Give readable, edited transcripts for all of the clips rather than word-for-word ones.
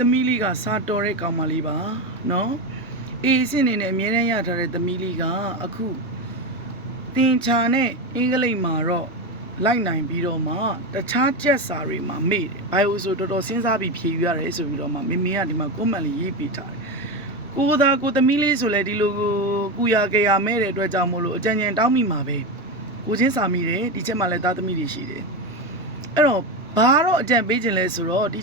သမီးလေးကစာတော်တဲ့ကောင်မလေးပါနော်အေးစင်နေနဲ့အမြဲတမ်းရထားတဲ့သမီးလေးကအခုတင်ချာနဲ့အင်္ဂလိပ်မှာတော့လိုက်နိုင်ပြီးတော့မှတခြားကျက်စာတွေမှာမေ့တယ်ဘိုင်အိုဆိုတော်တော်စဉ်းစားပြီးဖြေယူရတယ်ဆိုပြီးတော့မှမေမေကဒီမှာကွန်မန့်လေးရေးပေးထားတယ်ကိုသမီးလေးဆိုလဲဒီလိုကူရကြရမဲ့တဲ့အတွက်ကြောင့်မို့လို့အကြံဉာဏ်တောင်းမိမှာပဲကိုချင်းစာမိတယ်ဒီချက်မှလည်းသားသမီးတွေရှိတယ်အဲ့တော့ဘာတော့အကြံပေးခြင်းလဲဆိုတော့ဒီ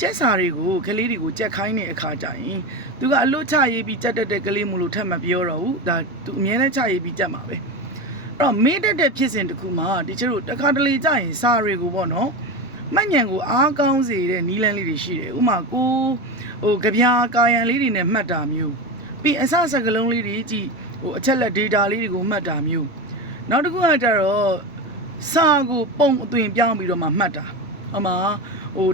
ကျက်စာတွေကိုကလေးတွေကိုကြက်ခိုင်းတဲ့အခါကျရင်သူကအလွတ်ချရေးပြီးကြက်တက်တဲ့ကလေးမို့လို့ထပ်မပြောတော့ဘူးဒါသူအမြဲတမ်းချရေးပြီးကြက်မှာပဲအဲ့တော့မေးတတ်တဲ့ဖြစ်စဉ်တစ်ခုမှာဒီကျတို့တခါတလေကြရင်စာတွေကိုပေါ့နော်မှတ်ဉာဏ်ကိုအားကောင်းစေတဲ့နီးလန်းလေးတွေရှိတယ်ဥမာကြပြာကာယံလေးတွေနဲ့မှတ်တာမျိုးပြီးအစစကလုံးလေးတွေကြည့်အချက်လက် data လေးတွေကိုမှတ်တာမျိုးနောက်တစ်ခုကကြတော့စာကိုပုံအသွင်ပြောင်းပြီးတော့မှမှတ်တာဟမှာ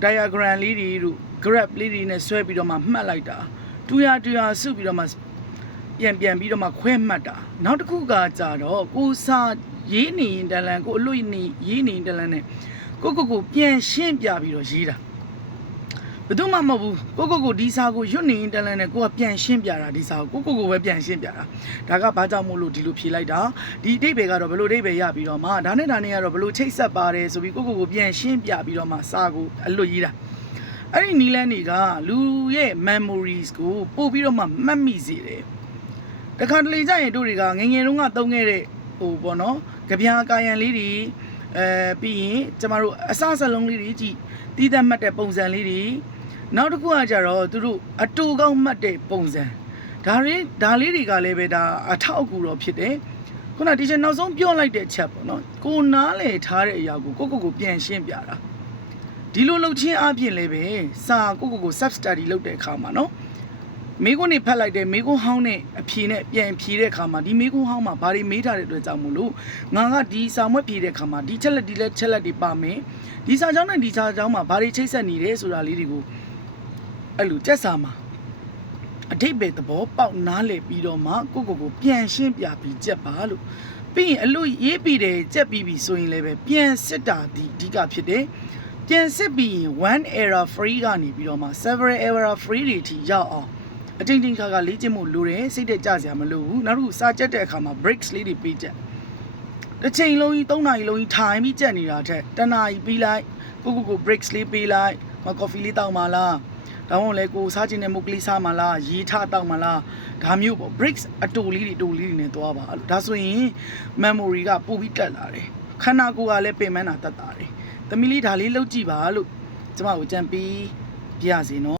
diagram လေးတွေတို့ graph လေးတွေနဲ့ဆွဲပြီးတော့မှမှတ်လိုက်တာတူရစုပြီးတော့မှပြန်ပြီးတော့မှခွဲမှတ်တာနောက်တစ်ခုကကြတော့ကိုစာရေးနေရင်တလန်ကိုအလွတ်နေရေးနေရင်တလန်နဲ့ကိုပြန်ရှင်းပြပြီးတော့ရေးတာဘယ်သူမှမဟုတ်ဘူးကိုဒီစာကိုရွတ်နေရင်တလန်နဲ့ကိုကပြန်ရှင်းပြတာဒီစာကိုကိုပဲပြန်ရှင်းပြတာဒါကဘာကြောင့်မို့လို့ဒီလိုဖြေလိုက်တာဒီအဓိပ္ပာယ်ကတော့ဘယ်လိုအဓိပ္ပာယ်ရပြီးတော့မှဒါနဲ့ကတော့ဘယ်လိုချိတ်ဆက်ပါတယ်ဆိုပြီးကိုပြန်ရှင်းပြပြီးတော့မှစာကိုအလွတ်ရေးတာအဲ့ဒီနီလန်းတွေကလူရဲ့ memories ကိုပို့ပြီးတော့မှမှတ်မိစေတယ်တခါတလေကျရင်တို့တွေကငယ်တုန်းကသုံးခဲ့တဲ့ပေါ့နော်ကြပြာကာယံလေးတွေပြီးရင်ကျမတို့အစစလုံးလေးတွေကြည့်တီးသတ်မှတ်တဲ့ပုံစံလေးတွေနောက်တစ်ခုကကြတော့သူတို့အတူကောင်းမှတ်တဲ့ပုံစံဒါလေးတွေကလည်းပဲဒါအထောက်အကူတော့ဖြစ်တယ်ခုနဒီချက်နောက်ဆုံးပြောလိုက်တဲ့ချက်ပေါ့နော်ကိုနားလေထားတဲ့အရာကိုကိုပြန်ရှင်းပြတာဒီလိုလုပ်ချင်းအပြင်လည်းပဲစာကို sub study လုပ်တဲ့အခါမှာနော်မေကွန်းနေဖတ်လိုက်တဲ့မေကွန်းဟောင်းနဲ့အဖြေနဲ့ပြန်ဖြေတဲ့အခါမှာဒီမေကွန်းဟောင်းမှာဘာတွေမေးထားတဲ့အတွက်ကြောင့်မို့လို့ငါကဒီစာမွက်ဖြေတဲ့အခါမှာဒီချက်လက်တွေပါမယ်ဒီစာကြောင်းနဲ့ဒီစာကြောင်းမှာဘာတွေချိတ်ဆက်နေတယ်ဆိုတာလေးတွေကိုအဲ့လိုကျက်စာမှာအဓိပ္ပာယ်သဘောပေါက်နားလည်ပြီးတော့မှကိုပြန်ရှင်းပြပြီးကြက်ပါလို့ပြီးရင်အလို့ရေးပြီးတယ်ကြက်ပြီးပြီဆိုရင်လည်းပဲပြန်စစ်တာဒီအဓိကဖြစ်တယ်ပြန်စစ်ပြီးရင် one error free ကနေပြီးတော့မှ several error free တွေထိရောက်အောင်အတင်းခါလေ့ကျင့်မှုလိုတယ်စိတ်တက်ကြစရာမလိုဘူးနောက်တစ်ခုစာကြက်တဲ့အခါမှာ breaks လေးတွေပေးကြတစ်ချိန်လုံးကြီး3နာရီလုံးကြီးထိုင်ပြီးကြက်နေတာထက်တနာရီပြီးလိုက်ကို breaks လေးပေးလိုက်coffee လေးတောက်ပါလားဒါမှမဟုတ်လေကိုစားခြင်းနဲ့မုတ်ကလေးစားမလားရေးထတောက်မလားဒါမျိုးပေါ့ breaks အတူလေးတွေနဲ့သွားပါဒါဆိုရင် memory ကပို့ပြီးတက်လာတယ်ခန္ဓာကိုယ်ကလည်းပင်ပန်းတာတက်တာတယ်သမီးလေးဒါလေးလောက်ကြည့်ပါလို့ကျမကိုကြံပေးပြရစီနော်